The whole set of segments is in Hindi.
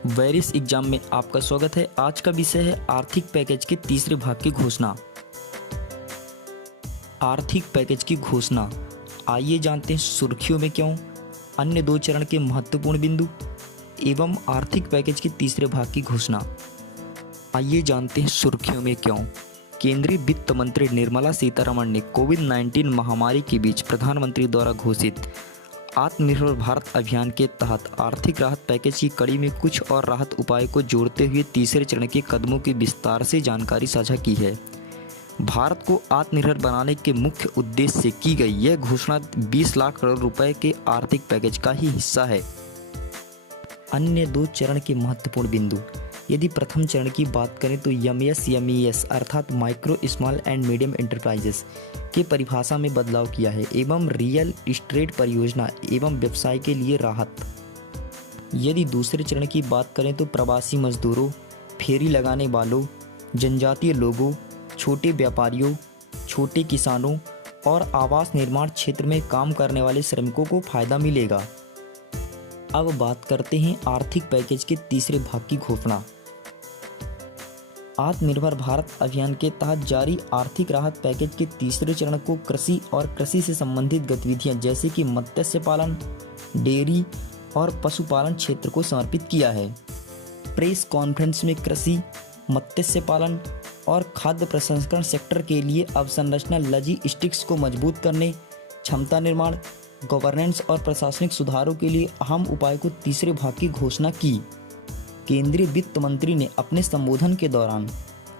वेरिस एग्जाम में आपका स्वागत है। आज का विषय है आर्थिक पैकेज के तीसरे भाग की घोषणा। आर्थिक पैकेज की घोषणा, आइए जानते हैं सुर्खियों में क्यों, अन्य 2 चरण के महत्वपूर्ण बिंदु एवं आर्थिक पैकेज के तीसरे भाग की घोषणा। आइए जानते हैं सुर्खियों में क्यों। केंद्रीय वित्त मंत्री निर्मला सीतारमण ने कोविड-19 महामारी के बीच प्रधानमंत्री द्वारा घोषित आत्मनिर्भर भारत अभियान के तहत आर्थिक राहत पैकेज की कड़ी में कुछ और राहत उपाय को जोड़ते हुए तीसरे चरण के कदमों की विस्तार से जानकारी साझा की है। भारत को आत्मनिर्भर बनाने के मुख्य उद्देश्य से की गई यह घोषणा 20 लाख करोड़ रुपए के आर्थिक पैकेज का ही हिस्सा है। अन्य 2 चरण के महत्वपूर्ण बिंदु, यदि प्रथम चरण की बात करें तो एमएसएमई अर्थात micro small and medium enterprises की परिभाषा में बदलाव किया है एवं रियल एस्टेट परियोजना एवं व्यवसाय के लिए राहत। यदि दूसरे चरण की बात करें तो प्रवासी मजदूरों, फेरी लगाने वालों, जनजातीय लोगों, छोटे व्यापारियों, छोटे किसानों और आवास निर्माण क्षेत्र में काम करने वाले श्रमिकों को फायदा मिलेगा। अब बात करते हैं आर्थिक पैकेज के तीसरे भाग की घोषणा। आत्मनिर्भर भारत अभियान के तहत जारी आर्थिक राहत पैकेज के तीसरे चरण को कृषि और कृषि से संबंधित गतिविधियां जैसे कि मत्स्य पालन, डेयरी और पशुपालन क्षेत्र को समर्पित किया है। प्रेस कॉन्फ्रेंस में कृषि, मत्स्य पालन और खाद्य प्रसंस्करण सेक्टर के लिए अवसंरचना लॉजिस्टिक्स को मजबूत करने, क्षमता निर्माण, गवर्नेंस और प्रशासनिक सुधारों के लिए अहम उपाय को तीसरे भाग की घोषणा की। केंद्रीय वित्त मंत्री ने अपने संबोधन के दौरान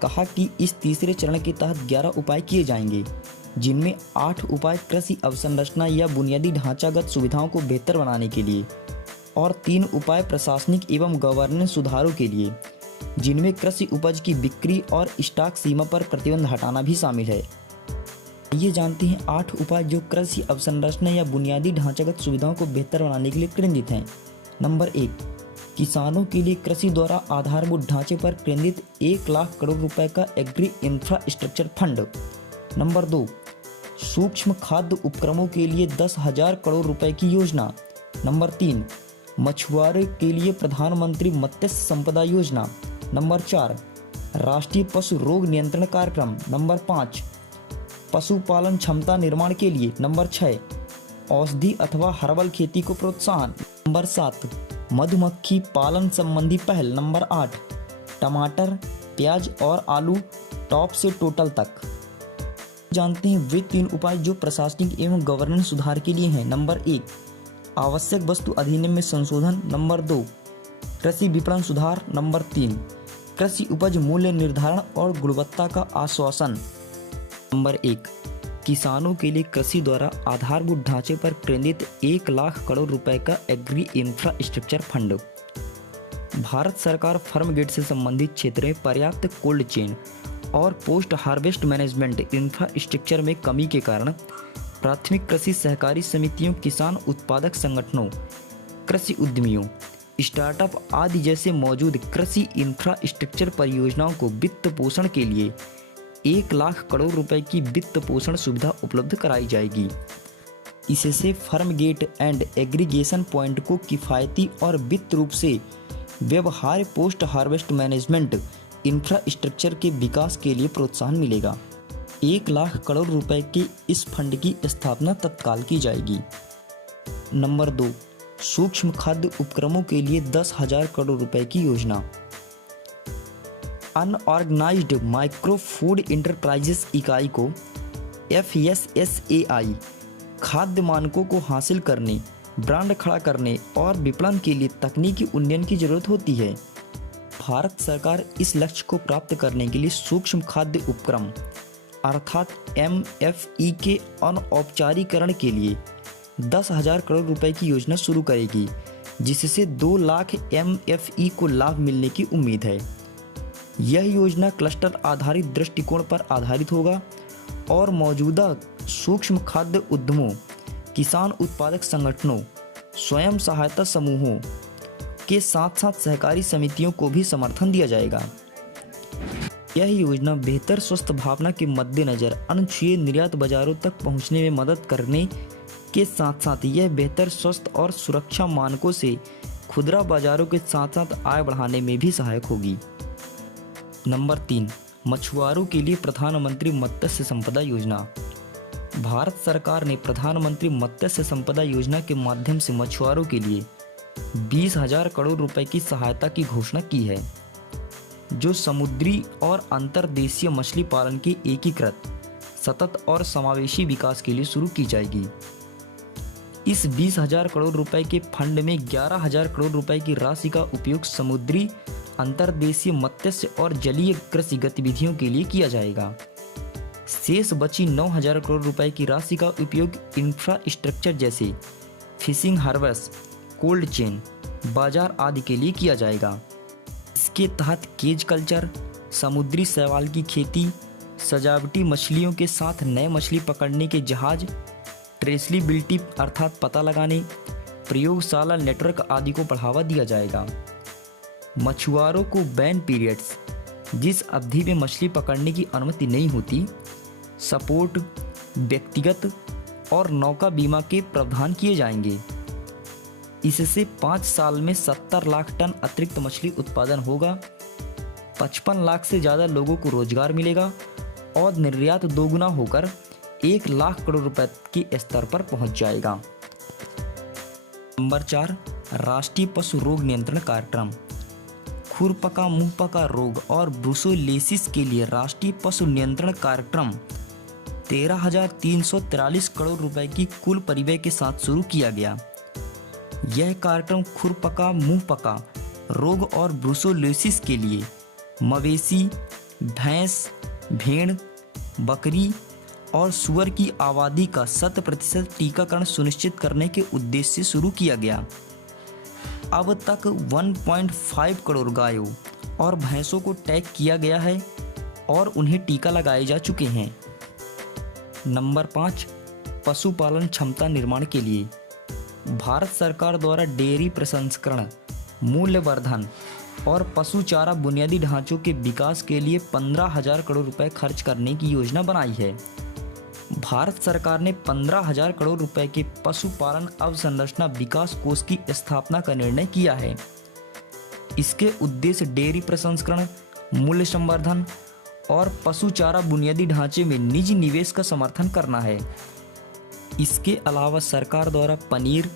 कहा कि इस तीसरे चरण के तहत 11 उपाय किए जाएंगे, जिनमें 8 उपाय कृषि अवसंरचना या बुनियादी ढांचागत सुविधाओं को बेहतर बनाने के लिए और 3 उपाय प्रशासनिक एवं गवर्नेंस सुधारों के लिए, जिनमें कृषि उपज की बिक्री और स्टॉक सीमा पर प्रतिबंध हटाना भी शामिल है। ये जानते हैं 8 उपाय जो कृषि अवसंरचना या बुनियादी ढांचागत सुविधाओं को बेहतर बनाने के लिए केंद्रित हैं। नंबर 1, किसानों के लिए कृषि द्वारा आधारभूत ढांचे पर केंद्रित 1 लाख करोड़ रुपए का एग्री इंफ्रास्ट्रक्चर फंड। नंबर 2, सूक्ष्म खाद्य उपक्रमों के लिए 10,000 करोड़ रुपए की योजना। नंबर 3, मछुआरों के लिए प्रधानमंत्री मत्स्य संपदा योजना। नंबर 4, राष्ट्रीय पशु रोग नियंत्रण कार्यक्रम। नंबर 5, पशुपालन क्षमता निर्माण के लिए। नंबर 6, औषधि अथवा हर्बल खेती को प्रोत्साहन। नंबर 7, मधुमक्खी पालन संबंधी पहल। नंबर 8, टमाटर, प्याज और आलू टॉप से टोटल तक। जानते हैं वे 3 उपाय जो प्रशासनिक एवं गवर्नेंस सुधार के लिए हैं। नंबर 1, आवश्यक वस्तु अधिनियम में संशोधन। नंबर 2, कृषि विपणन सुधार। नंबर 3, कृषि उपज मूल्य निर्धारण और गुणवत्ता का आश्वासन। नंबर 1, किसानों के लिए कृषि द्वारा आधारभूत ढांचे पर केंद्रित 1 लाख करोड़ रुपए का एग्री इंफ्रास्ट्रक्चर फंड। भारत सरकार फार्म गेट से संबंधित क्षेत्र में पर्याप्त कोल्ड चेन और पोस्ट हार्वेस्ट मैनेजमेंट इंफ्रास्ट्रक्चर में कमी के कारण प्राथमिक कृषि सहकारी समितियों, किसान उत्पादक संगठनों, कृषि उद्यमियों, स्टार्टअप आदि जैसे मौजूद कृषि इंफ्रास्ट्रक्चर परियोजनाओं को वित्त पोषण के लिए 1 लाख करोड़ रुपए की वित्त पोषण सुविधा उपलब्ध कराई जाएगी। इससे farm gate and aggregation point को किफ़ायती और वित्त रूप से व्यवहार्य पोस्ट हार्वेस्ट मैनेजमेंट इंफ्रास्ट्रक्चर के विकास के लिए प्रोत्साहन मिलेगा। 1 लाख करोड़ रुपए के इस फंड की स्थापना तत्काल की जाएगी। नंबर 2, सूक्ष्म खाद्य उपक्रमों के लिए 10,000 करोड़ रुपए की योजना। अनऑर्गेनाइज्ड माइक्रो फूड इंटरप्राइजेस इकाई को FSSAI खाद्य मानकों को हासिल करने, ब्रांड खड़ा करने और विपणन के लिए तकनीकी उन्नयन की जरूरत होती है। भारत सरकार इस लक्ष्य को प्राप्त करने के लिए सूक्ष्म खाद्य उपक्रम अर्थात MFE के अनौपचारिकरण के लिए 10,000 करोड़ रुपए की योजना शुरू करेगी, जिससे 2 लाख MFE को लाभ मिलने की उम्मीद है। यह योजना क्लस्टर आधारित दृष्टिकोण पर आधारित होगा और मौजूदा सूक्ष्म खाद्य उद्यमों, किसान उत्पादक संगठनों, स्वयं सहायता समूहों के साथ साथ सहकारी समितियों को भी समर्थन दिया जाएगा। यह योजना बेहतर स्वस्थ भावना के मद्देनजर अनछुए निर्यात बाजारों तक पहुंचने में मदद करने के साथ साथ यह बेहतर स्वस्थ और सुरक्षा मानकों से खुदरा बाजारों के साथ साथ आय बढ़ाने में भी सहायक होगी। नंबर 3, मछुआरों के लिए प्रधानमंत्री मत्स्य संपदा योजना। भारत सरकार ने प्रधानमंत्री मत्स्य संपदा योजना के माध्यम से मछुआरों के लिए 20,000 करोड़ रुपए की सहायता की घोषणा की है, जो समुद्री और अंतर्देशीय मछली पालन के एकीकृत, सतत और समावेशी विकास के लिए शुरू की जाएगी। इस 20,000 करोड़ रुपए के फंड में 11,000 करोड़ रुपए की राशि का उपयोग समुद्री, अंतर्देशीय मत्स्य और जलीय कृषि गतिविधियों के लिए किया जाएगा। शेष बची 9,000 करोड़ रुपए की राशि का उपयोग इंफ्रास्ट्रक्चर जैसे फिशिंग हार्बर्स, कोल्ड चेन, बाजार आदि के लिए किया जाएगा। इसके तहत केज कल्चर, समुद्री शैवाल की खेती, सजावटी मछलियों के साथ नए मछली पकड़ने के जहाज, ट्रेसलिबिलिटी अर्थात पता लगाने, प्रयोगशाला नेटवर्क आदि को बढ़ावा दिया जाएगा। मछुआरों को बैन पीरियड्स, जिस अवधि में मछली पकड़ने की अनुमति नहीं होती, सपोर्ट, व्यक्तिगत और नौका बीमा के प्रावधान किए जाएंगे। इससे 5 साल में 70 लाख टन अतिरिक्त मछली उत्पादन होगा, 55 लाख से ज़्यादा लोगों को रोजगार मिलेगा और निर्यात दोगुना होकर 1 लाख करोड़ रुपए के स्तर पर पहुंच जाएगा। नंबर 4, राष्ट्रीय पशु रोग नियंत्रण कार्यक्रम। खुरपका, मुंहपका रोग और ब्रुसेलोसिस के लिए राष्ट्रीय पशु नियंत्रण कार्यक्रम 13,343 करोड़ रुपए की कुल परिव्यय के साथ शुरू किया गया। यह कार्यक्रम खुरपका, मुंहपका रोग और ब्रुसेलोसिस के लिए मवेशी, भैंस, भेड़, बकरी और सूअर की आबादी का 100% टीकाकरण सुनिश्चित करने के उद्देश्य से शुरू किया गया। अब तक 1.5 करोड़ गायों और भैंसों को टैग किया गया है और उन्हें टीका लगाए जा चुके हैं। नंबर 5, पशुपालन क्षमता निर्माण के लिए भारत सरकार द्वारा डेयरी प्रसंस्करण, मूल्यवर्धन और पशु चारा बुनियादी ढांचों के विकास के लिए 15,000 करोड़ रुपए खर्च करने की योजना बनाई है। भारत सरकार ने 15,000 करोड़ रुपए के पशुपालन अवसंरचना विकास कोष की स्थापना का निर्णय किया है। इसके उद्देश्य डेयरी प्रसंस्करण, मूल्य संवर्धन और पशु चारा बुनियादी ढांचे में निजी निवेश का समर्थन करना है। इसके अलावा सरकार द्वारा पनीर,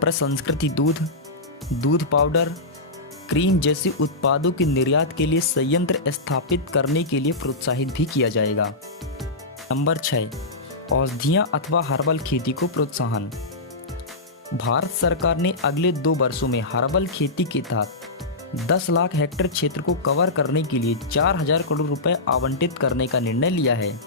प्रसंस्कृत दूध, दूध पाउडर, क्रीम जैसे उत्पादों के निर्यात के लिए संयंत्र स्थापित करने के लिए प्रोत्साहित भी किया जाएगा। नंबर 6, औषधियाँ अथवा हर्बल खेती को प्रोत्साहन। भारत सरकार ने अगले 2 वर्षों में हर्बल खेती के तहत 10 लाख हेक्टेयर क्षेत्र को कवर करने के लिए 4,000 करोड़ रुपए आवंटित करने का निर्णय लिया है।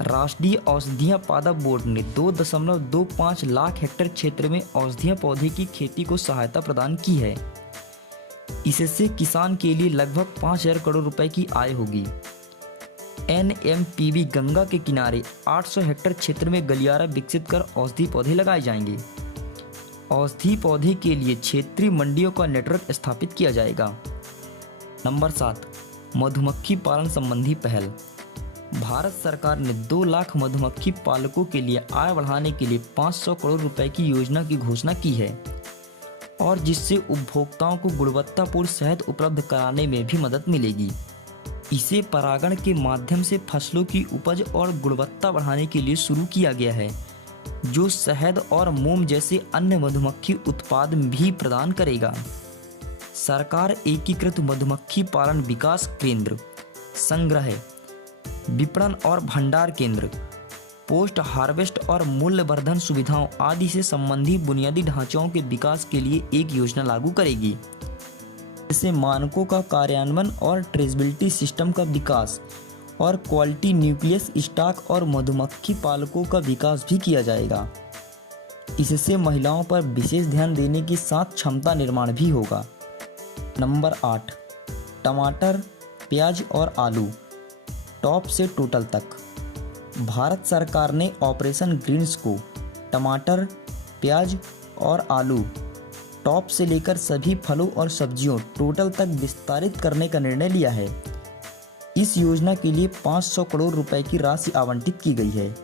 राष्ट्रीय औषधियाँ पादप बोर्ड ने 2.25 लाख हेक्टेयर क्षेत्र में औषधीय पौधे की खेती को सहायता प्रदान की है। इससे किसान के लिए लगभग 5,000 करोड़ रुपए की आय होगी। NMPV गंगा के किनारे 800 हेक्टेयर क्षेत्र में गलियारा विकसित कर औषधि पौधे लगाए जाएंगे। औषधि पौधे के लिए क्षेत्रीय मंडियों का नेटवर्क स्थापित किया जाएगा। नंबर 7, मधुमक्खी पालन संबंधी पहल। भारत सरकार ने 2 लाख मधुमक्खी पालकों के लिए आय बढ़ाने के लिए 500 करोड़ रुपए की योजना की घोषणा की है और जिससे उपभोक्ताओं को गुणवत्तापूर्ण शहद उपलब्ध कराने में भी मदद मिलेगी। इसे परागण के माध्यम से फसलों की उपज और गुणवत्ता बढ़ाने के लिए शुरू किया गया है, जो शहद और मोम जैसे अन्य मधुमक्खी उत्पाद भी प्रदान करेगा। सरकार एकीकृत मधुमक्खी पालन विकास केंद्र, संग्रह, विपणन और भंडार केंद्र, पोस्ट हार्वेस्ट और मूल्यवर्धन सुविधाओं आदि से संबंधित बुनियादी ढांचों के विकास के लिए एक योजना लागू करेगी। इससे मानकों का कार्यान्वयन और ट्रेसेबिलिटी सिस्टम का विकास और क्वालिटी न्यूक्लियस स्टॉक और मधुमक्खी पालकों का विकास भी किया जाएगा। इससे महिलाओं पर विशेष ध्यान देने के साथ क्षमता निर्माण भी होगा। नंबर 8, टमाटर, प्याज और आलू, टॉप से टोटल तक। भारत सरकार ने ऑपरेशन ग्रीन्स को टमाटर, प्याज और आलू, टॉप से लेकर सभी फलों और सब्जियों टोटल तक विस्तारित करने का निर्णय लिया है। इस योजना के लिए 500 करोड़ रुपए की राशि आवंटित की गई है।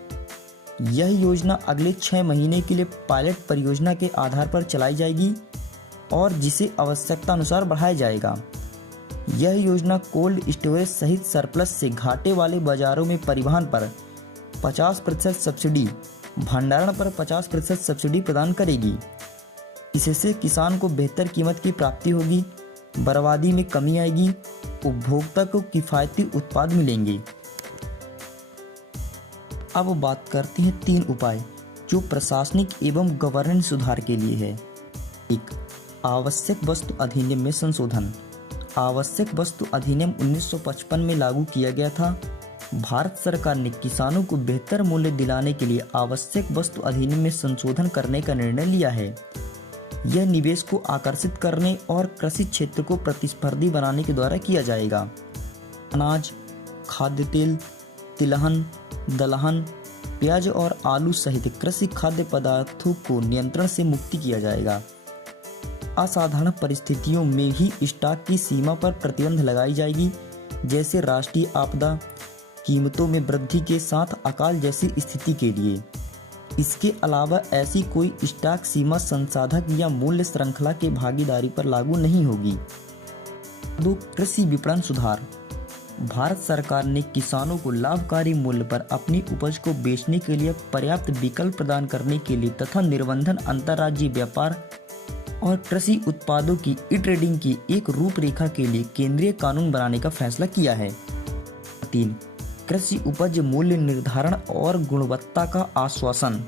यह योजना अगले 6 महीने के लिए पायलट परियोजना के आधार पर चलाई जाएगी और जिसे आवश्यकता अनुसार बढ़ाया जाएगा। यह योजना कोल्ड स्टोरेज सहित सरप्लस से घाटे वाले बाजारों में परिवहन पर 50% सब्सिडी, भंडारण पर 50% सब्सिडी प्रदान करेगी। इससे किसान को बेहतर कीमत की प्राप्ति होगी, बर्बादी में कमी आएगी, उपभोक्ता को किफ़ायती उत्पाद मिलेंगे। अब बात करते हैं 3 उपाय जो प्रशासनिक एवं गवर्नेंस सुधार के लिए है। 1. आवश्यक वस्तु अधिनियम में संशोधन। आवश्यक वस्तु अधिनियम 1955 में लागू किया गया था। भारत सरकार ने किसानों को बेहतर मूल्य दिलाने के लिए आवश्यक वस्तु अधिनियम में संशोधन करने का निर्णय लिया है। यह निवेश को आकर्षित करने और कृषि क्षेत्र को प्रतिस्पर्धी बनाने के द्वारा किया जाएगा। अनाज, खाद्य तेल, तिलहन, दलहन, प्याज और आलू सहित कृषि खाद्य पदार्थों को नियंत्रण से मुक्ति किया जाएगा। असाधारण परिस्थितियों में ही स्टॉक की सीमा पर प्रतिबंध लगाई जाएगी, जैसे राष्ट्रीय आपदा, कीमतों में वृद्धि के साथ अकाल जैसी स्थिति के लिए। इसके अलावा ऐसी कोई स्टॉक सीमा संसाधक या मूल्य श्रृंखला के भागीदारी पर लागू नहीं होगी। 2. कृषि विपणन सुधार। भारत सरकार ने किसानों को लाभकारी मूल्य पर अपनी उपज को बेचने के लिए पर्याप्त विकल्प प्रदान करने के लिए तथा निर्बंधन, अंतर्राज्यीय व्यापार और कृषि उत्पादों की ई-ट्रेडिंग की एक रूपरेखा के लिए केंद्रीय कानून बनाने का फैसला किया है। 3. कृषि उपज मूल्य निर्धारण और गुणवत्ता का आश्वासन।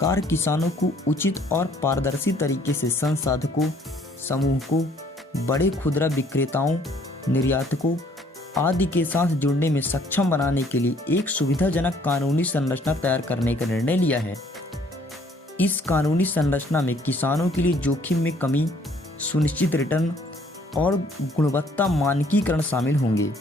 सरकार किसानों को उचित और पारदर्शी तरीके से संसाधकों, समूहों, बड़े खुदरा विक्रेताओं, निर्यातकों आदि के साथ जुड़ने में सक्षम बनाने के लिए एक सुविधाजनक कानूनी संरचना तैयार करने का निर्णय लिया है। इस कानूनी संरचना में किसानों के लिए जोखिम में कमी, सुनिश्चित रिटर्न और गुणवत्ता मानकीकरण शामिल होंगे।